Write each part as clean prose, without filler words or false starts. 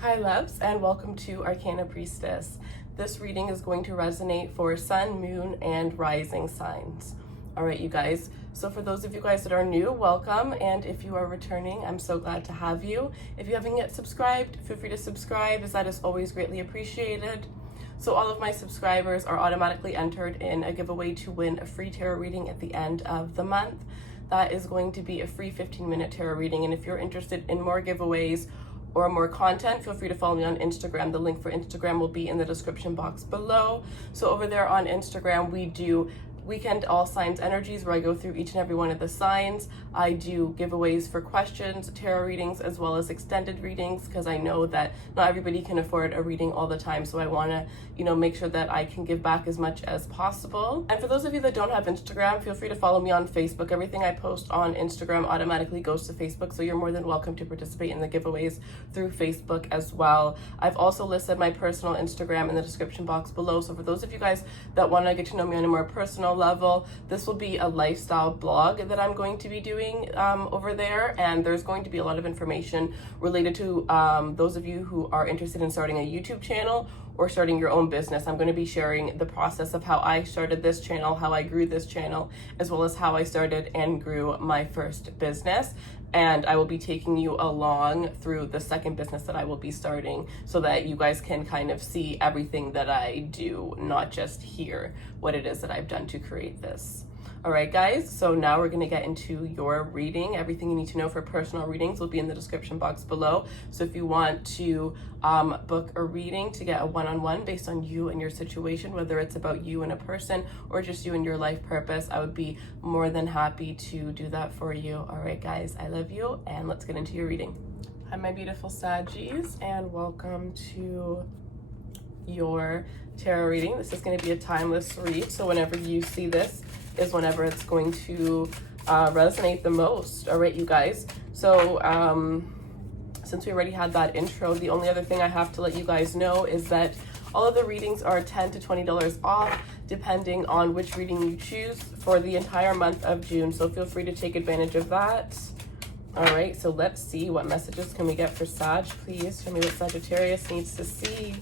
Hi loves, and welcome to Arcana Priestess. This reading is going to resonate for sun, moon, and rising signs. All right, you guys. So for those of you guys that are new, welcome. And if you are returning, I'm so glad to have you. If you haven't yet subscribed, feel free to subscribe, as that is always greatly appreciated. So all of my subscribers are automatically entered in a giveaway to win a free tarot reading at the end of the month. That is going to be a free 15-minute tarot reading. And if you're interested in more giveaways or more content, feel free to follow me on Instagram. The link for Instagram will be in the description box below. So over there on Instagram, we do weekend all signs energies, where I go through each and every one of the signs. I do giveaways for questions, tarot readings, as well as extended readings, because I know that not everybody can afford a reading all the time. So I want to, make sure that I can give back as much as possible. And for those of you that don't have Instagram, feel free to follow me on Facebook. Everything I post on Instagram automatically goes to Facebook, so you're more than welcome to participate in the giveaways through Facebook as well. I've also listed my personal Instagram in the description box below. So for those of you guys that want to get to know me on a more personal level, this will be a lifestyle blog that I'm going to be doing over there, and there's going to be a lot of information related to those of you who are interested in starting a YouTube channel or starting your own business. I'm going to be sharing the process of how I started this channel, how I grew this channel, as well as how I started and grew my first business. And I will be taking you along through the second business that I will be starting, so that you guys can kind of see everything that I do, not just hear what it is that I've done to create this. All right, guys, so now we're going to get into your reading. Everything you need to know for personal readings will be in the description box below. So if you want to book a reading to get a one-on-one based on you and your situation, whether it's about you and a person or just you and your life purpose, I would be more than happy to do that for you. All right, guys, I love you, and let's get into your reading. Hi, my beautiful Saggies, and welcome to your tarot reading. This is going to be a timeless read, so whenever you see this is whenever it's going to resonate the most. All right, you guys. So since we already had that intro, the only other thing I have to let you guys know is that all of the readings are $10 to $20 off, depending on which reading you choose for the entire month of June. So feel free to take advantage of that. All right, so let's see, what messages can we get for Sag? Please show me what Sagittarius needs to see.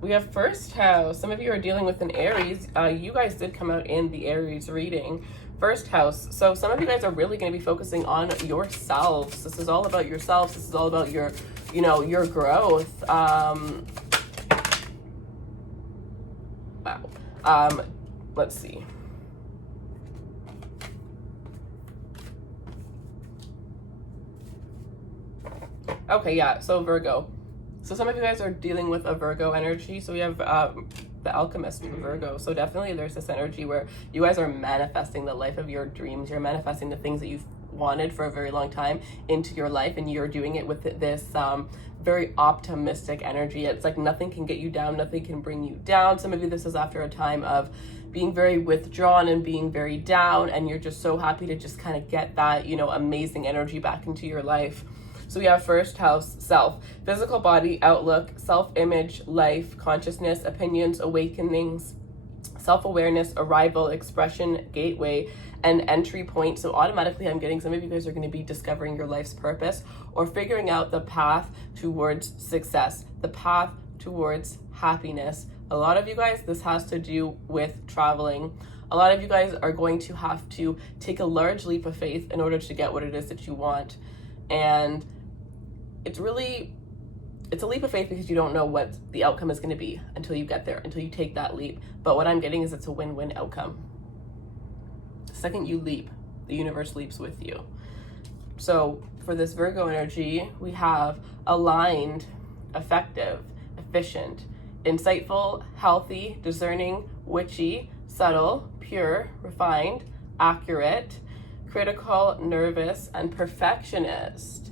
We have first house. Some of you are dealing with an Aries. You guys did come out in the Aries reading. First house. So some of you guys are really going to be focusing on yourselves. This is all about yourselves. This is all about your, your growth. Wow. Let's see. Okay, yeah. So Virgo. So some of you guys are dealing with a Virgo energy. So we have the Alchemist Virgo. So definitely there's this energy where you guys are manifesting the life of your dreams. You're manifesting the things that you've wanted for a very long time into your life, and you're doing it with this very optimistic energy. It's like nothing can get you down, nothing can bring you down. Some of you, this is after a time of being very withdrawn and being very down, and you're just so happy to just kind of get that, amazing energy back into your life. So we have first house, self, physical body, outlook, self-image, life, consciousness, opinions, awakenings, self-awareness, arrival, expression, gateway, and entry point. So automatically I'm getting some of you guys are going to be discovering your life's purpose or figuring out the path towards success, the path towards happiness. A lot of you guys, this has to do with traveling. A lot of you guys are going to have to take a large leap of faith in order to get what it is that you want. And it's a leap of faith because you don't know what the outcome is going to be until you get there, until you take that leap. But what I'm getting is it's a win-win outcome. The second you leap, the universe leaps with you. So for this Virgo energy, we have aligned, effective, efficient, insightful, healthy, discerning, witchy, subtle, pure, refined, accurate, critical, nervous, and perfectionist.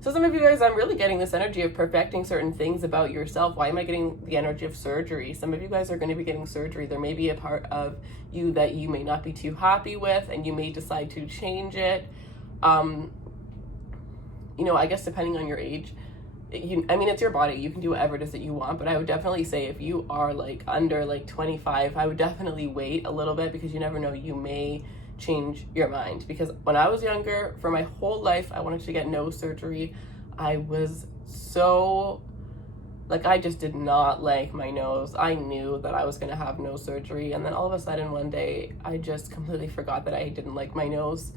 So some of you guys, I'm really getting this energy of perfecting certain things about yourself. Why am I getting the energy of surgery? Some of you guys are going to be getting surgery. There may be a part of you that you may not be too happy with, and you may decide to change it. I guess depending on your age, it's your body. You can do whatever it is that you want, but I would definitely say if you are under 25, I would definitely wait a little bit, because you never know, you may change your mind. Because when I was younger, for my whole life, I wanted to get nose surgery. I was so, like, I just did not like my nose. I knew that I was going to have nose surgery. And then all of a sudden one day, I just completely forgot that I didn't like my nose.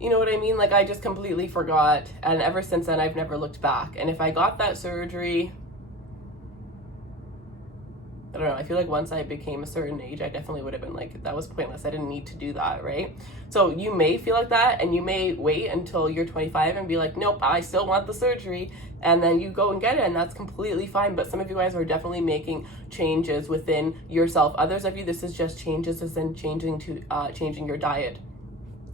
You know what I mean? Like, I just completely forgot. And ever since then, I've never looked back. And if I got that surgery, I don't know, I feel like once I became a certain age, I definitely would have been like, that was pointless. I didn't need to do that, right? So you may feel like that, and you may wait until you're 25 and be like, nope, I still want the surgery. And then you go and get it, and that's completely fine. But some of you guys are definitely making changes within yourself. Others of you, this is just changes as in changing your diet.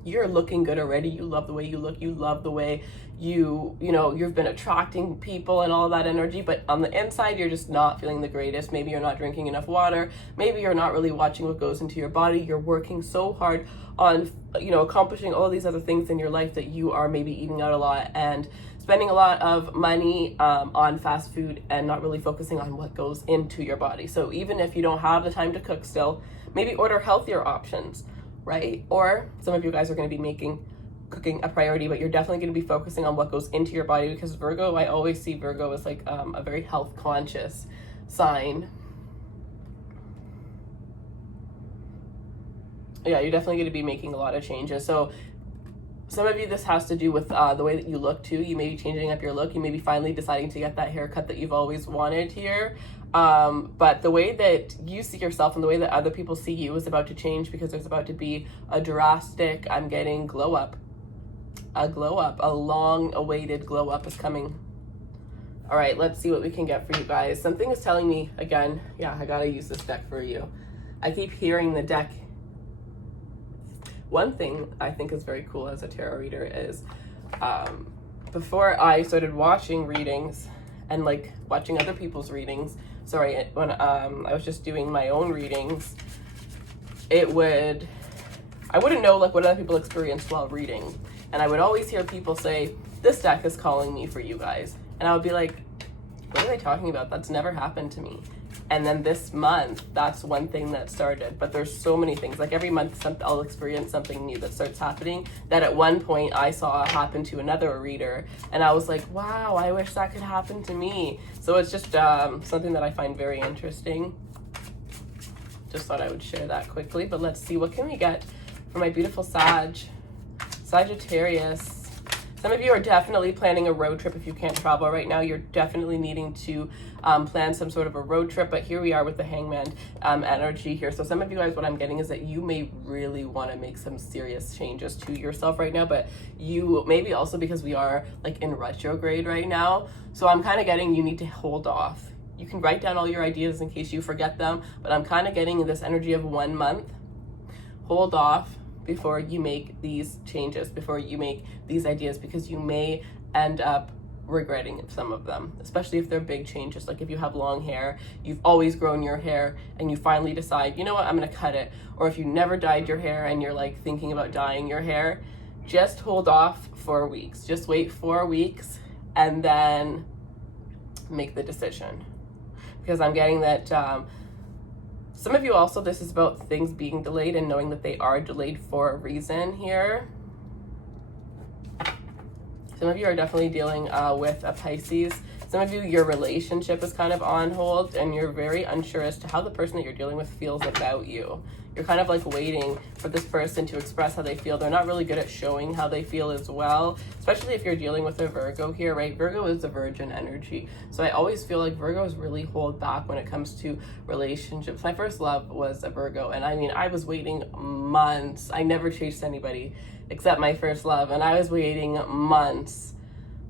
You're looking good already. You love the way you look. You love the way you've been attracting people and all that energy, but on the inside, you're just not feeling the greatest. Maybe you're not drinking enough water. Maybe you're not really watching what goes into your body. You're working so hard on, accomplishing all these other things in your life that you are maybe eating out a lot and spending a lot of money on fast food and not really focusing on what goes into your body. So even if you don't have the time to cook still, maybe order healthier options, right? Or some of you guys are going to be making cooking a priority, but you're definitely going to be focusing on what goes into your body, because Virgo, I always see Virgo as like a very health conscious sign. Yeah, you're definitely going to be making a lot of changes. So some of you, this has to do with the way that you look too. You may be changing up your look. You may be finally deciding to get that haircut that you've always wanted here. But the way that you see yourself and the way that other people see you is about to change, because there's about to be a drastic, I'm getting glow up. A glow up, a long awaited glow up is coming. All right, let's see what we can get for you guys. Something is telling me again, yeah, I gotta use this deck for you. I keep hearing the deck. One thing I think is very cool as a tarot reader is before I started watching readings and like watching other people's readings, when I was just doing my own readings, I wouldn't know like what other people experienced while reading. And I would always hear people say, this deck is calling me for you guys. And I would be like, what are they talking about? That's never happened to me. And then this month, that's one thing that started. But there's so many things. Like every month, I'll experience something new that starts happening that at one point I saw happen to another reader. And I was like, wow, I wish that could happen to me. So it's just something that I find very interesting. Just thought I would share that quickly. But let's see, what can we get for my beautiful Sagittarius? Some of you are definitely planning a road trip. If you can't travel right now, you're definitely needing to plan some sort of a road trip. But here we are with the Hangman energy here. So some of you guys, what I'm getting is that you may really want to make some serious changes to yourself right now. But you maybe also, because we are like in retrograde right now. So I'm kind of getting you need to hold off. You can write down all your ideas in case you forget them. But I'm kind of getting this energy of 1 month. Hold off before you make these changes, before you make these ideas, because you may end up regretting some of them, especially if they're big changes. Like if you have long hair, you've always grown your hair, and you finally decide, you know what, I'm gonna cut it. Or if you never dyed your hair and you're like thinking about dyeing your hair, just hold off 4 weeks. Just wait 4 weeks and then make the decision. Because I'm getting that some of you also, this is about things being delayed and knowing that they are delayed for a reason here. Some of you are definitely dealing with a Pisces. Some of you, your relationship is kind of on hold and you're very unsure as to how the person that you're dealing with feels about you. You're kind of like waiting for this person to express how they feel. They're not really good at showing how they feel as well, especially if you're dealing with a Virgo here, right? Virgo is the virgin energy. So I always feel like Virgos really hold back when it comes to relationships. My first love was a Virgo, and I mean, I was waiting months. I never chased anybody except my first love, and I was waiting months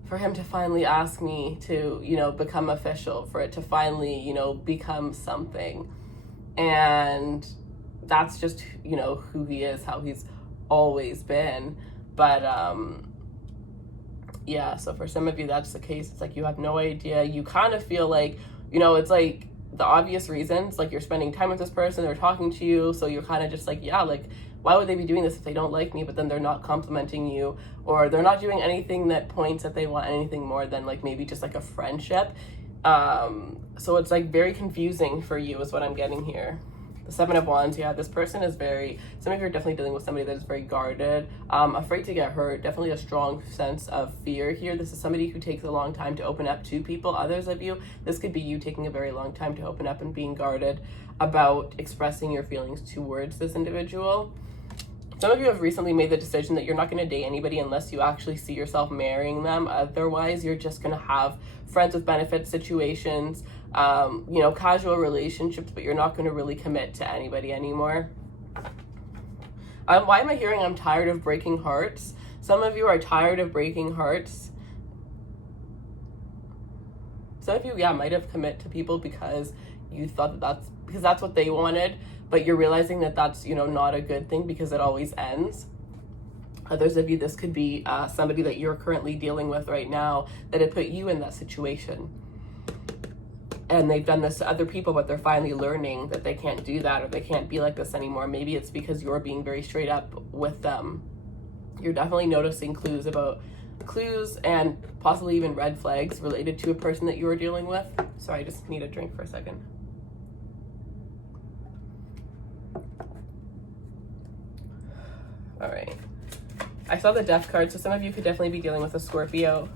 for him to finally ask me to, become official, for it to finally, become something. And that's just, who he is, how he's always been. But yeah, so for some of you, that's the case. It's like you have no idea. You kind of feel like, it's like the obvious reasons, like you're spending time with this person, they're talking to you, so you're kind of just like, yeah, like, why would they be doing this if they don't like me? But then they're not complimenting you, or they're not doing anything that points that they want anything more than like maybe just like a friendship. So it's like very confusing for you is what I'm getting here. The Seven of Wands, yeah, this person is some of you are definitely dealing with somebody that is very guarded, afraid to get hurt, definitely a strong sense of fear here. This is somebody who takes a long time to open up to people. Others of you, this could be you taking a very long time to open up and being guarded about expressing your feelings towards this individual. Some of you have recently made the decision that you're not going to date anybody unless you actually see yourself marrying them. Otherwise, you're just going to have friends with benefits situations, you know, casual relationships, but you're not going to really commit to anybody anymore. Why am I hearing I'm tired of breaking hearts? Some of you are tired of breaking hearts. Some of you, yeah, might have commit to people because you thought because that's what they wanted, but you're realizing that that's, you know, not a good thing because it always ends. Others of you, this could be somebody that you're currently dealing with right now that had put you in that situation. And they've done this to other people, but they're finally learning that they can't do that or they can't be like this anymore. Maybe it's because you're being very straight up with them. You're definitely noticing clues and possibly even red flags related to a person that you were dealing with. Sorry, I just need a drink for a second. All right. I saw the Death card, so some of you could definitely be dealing with a Scorpio.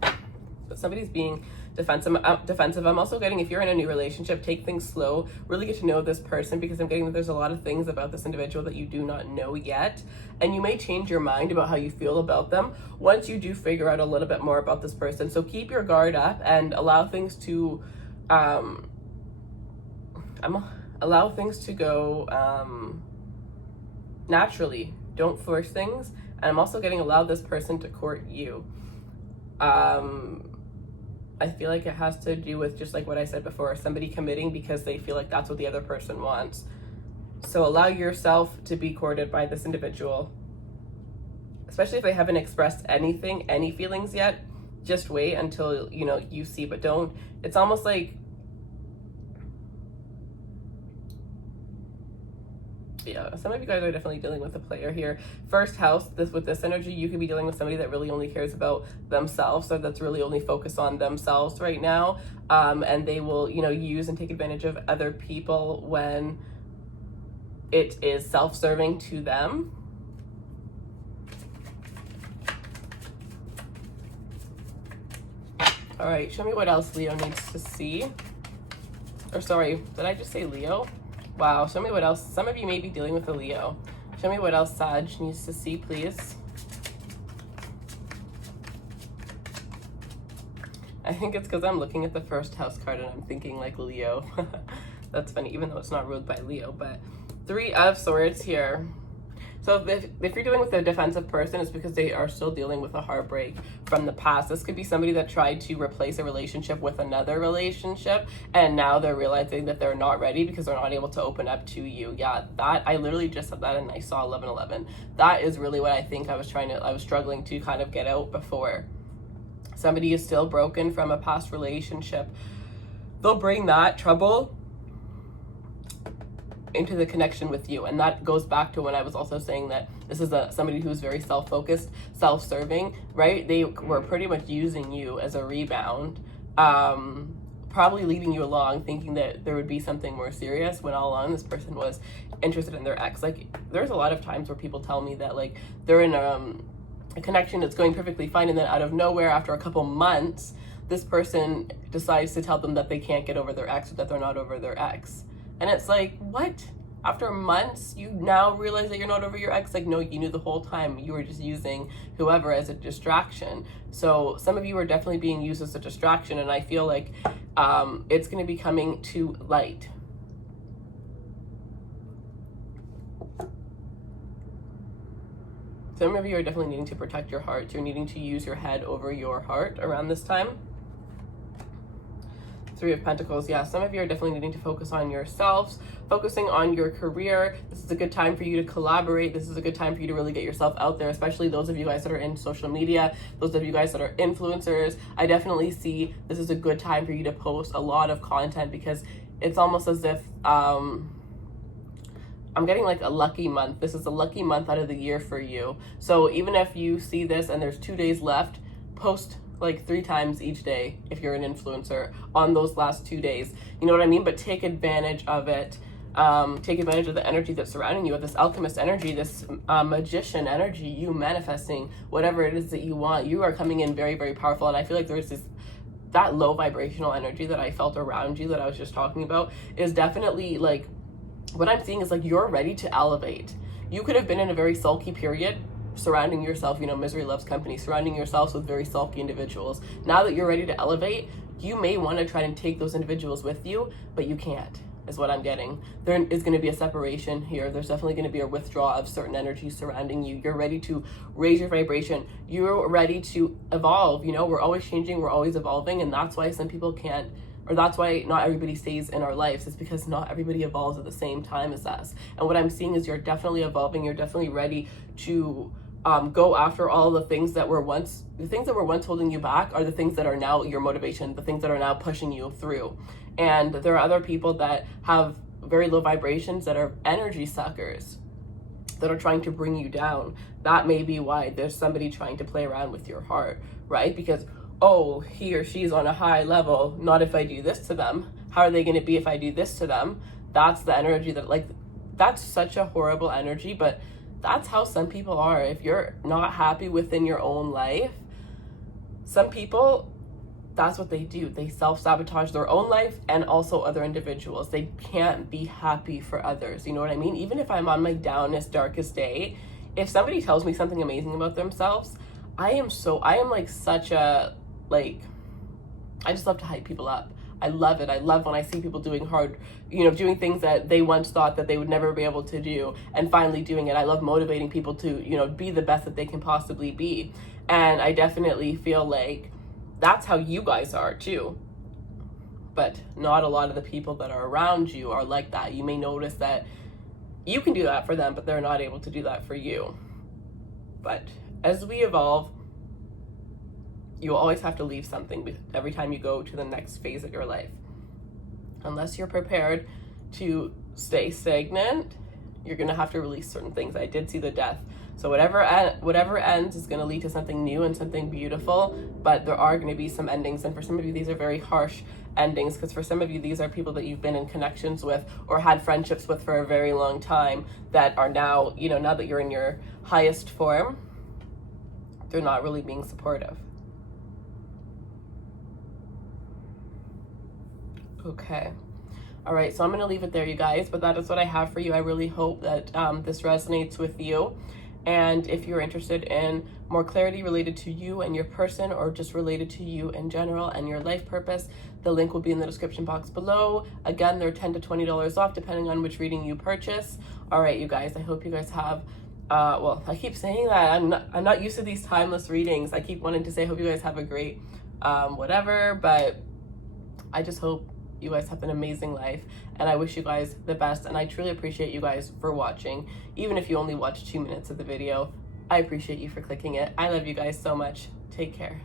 But somebody's being defensive. I'm also getting, if you're in a new relationship, take things slow. Really get to know this person, because I'm getting that there's a lot of things about this individual that you do not know yet. And you may change your mind about how you feel about them once you do figure out a little bit more about this person. So keep your guard up and allow things to go naturally. Don't force things. And I'm also getting allow this person to court you. I feel like it has to do with just like what I said before, somebody committing because they feel like that's what the other person wants. So allow yourself to be courted by this individual, especially if they haven't expressed anything, any feelings yet. Just wait until, you know, you see, but don't, it's almost like, yeah, some of you guys are definitely dealing with a player here. First house, with this energy, you could be dealing with somebody that really only cares about themselves, or that's really only focused on themselves right now. And they will, you know, use and take advantage of other people when it is self-serving to them. All right, show me what else Leo needs to see. Or sorry, did I just say Leo? Wow, show me what else. Some of you may be dealing with a Leo. Show me what else Sag needs to see, please. I think it's because I'm looking at the first house card and I'm thinking like Leo. That's funny, even though it's not ruled by Leo, but Three of Swords here. So if you're dealing with a defensive person, it's because they are still dealing with a heartbreak from the past. This could be somebody that tried to replace a relationship with another relationship, and now they're realizing that they're not ready because they're not able to open up to you. Yeah, that, I literally just said that and I saw 1111. That is really what I think I was struggling to kind of get out before. Somebody is still broken from a past relationship. They'll bring that trouble into the connection with you, and that goes back to when I was also saying that this is somebody who's very self-focused, self-serving, right? They were pretty much using you as a rebound, probably leading you along thinking that there would be something more serious, when all along this person was interested in their ex. Like, there's a lot of times where people tell me that like they're in a connection that's going perfectly fine, and then out of nowhere, after a couple months, this person decides to tell them that they can't get over their ex, or that they're not over their ex. And it's like, what? After months, you now realize that you're not over your ex? Like, no, you knew the whole time. You were just using whoever as a distraction. So some of you are definitely being used as a distraction, and I feel like it's going to be coming to light. Some of you are definitely needing to protect your heart. You're needing to use your head over your heart around this time. Three of Pentacles, yeah, some of you are definitely needing to focus on yourselves, focusing on your career. This is a good time for you to collaborate. This is a good time for you to really get yourself out there, especially those of you guys that are in social media, those of you guys that are influencers. I definitely see this is a good time for you to post a lot of content, because it's almost as if I'm getting like a lucky month. This is a lucky month out of the year for you. So even if you see this and there's 2 days left, post like 3 times each day if you're an influencer on those last 2 days. You know what I mean? But take advantage of it. Take advantage of the energy that's surrounding you, of this alchemist energy, this magician energy, you manifesting whatever it is that you want. You are coming in very, very powerful. And I feel like there's that low vibrational energy that I felt around you that I was just talking about is definitely like, what I'm seeing is like you're ready to elevate. You could have been in a very sulky period, surrounding yourself, you know, misery loves company, surrounding yourselves with very sulky individuals. Now that you're ready to elevate, you may want to try and take those individuals with you, but you can't, is what I'm getting. There is going to be a separation here. There's definitely going to be a withdrawal of certain energies surrounding you. You're ready to raise your vibration. You're ready to evolve. You know, we're always changing, we're always evolving, and that's why some people can't, or that's why not everybody stays in our lives. It's because not everybody evolves at the same time as us. And what I'm seeing is you're definitely evolving. You're definitely ready to go after all the things that were once holding you back are the things that are now your motivation, the things that are now pushing you through. And there are other people that have very low vibrations that are energy suckers that are trying to bring you down. That may be why there's somebody trying to play around with your heart, right? Because, oh, he or she's on a high level, not if I do this to them. How are they going to be if I do this to them? That's the energy that, like, that's such a horrible energy, but that's how some people are. If you're not happy within your own life, some people, that's what they do. They self-sabotage their own life and also other individuals. They can't be happy for others. You know what I mean? Even if I'm on my downest, darkest day, if somebody tells me something amazing about themselves, I am like such a, like, I just love to hype people up. I love it. I love when I see people doing doing things that they once thought that they would never be able to do and finally doing it. I love motivating people to, you know, be the best that they can possibly be. And I definitely feel like that's how you guys are too. But not a lot of the people that are around you are like that. You may notice that you can do that for them, but they're not able to do that for you. But as we evolve, you always have to leave something every time you go to the next phase of your life. Unless you're prepared to stay stagnant, you're going to have to release certain things. I did see the death. So whatever ends is going to lead to something new and something beautiful, but there are going to be some endings. And for some of you, these are very harsh endings, because for some of you, these are people that you've been in connections with or had friendships with for a very long time that are now, you know, now that you're in your highest form, they're not really being supportive. Okay. All right, so I'm going to leave it there, you guys, but that is what I have for you. I really hope that this resonates with you. And if you're interested in more clarity related to you and your person, or just related to you in general and your life purpose, the link will be in the description box below. Again, they're $10 to $20 off depending on which reading you purchase. All right, you guys, I hope you guys have well, I keep saying that. I'm not used to these timeless readings. I keep wanting to say I hope you guys have a great whatever, but I just hope you guys have an amazing life, and I wish you guys the best. And I truly appreciate you guys for watching. Even if you only watch 2 minutes of the video, I appreciate you for clicking it. I love you guys so much. Take care.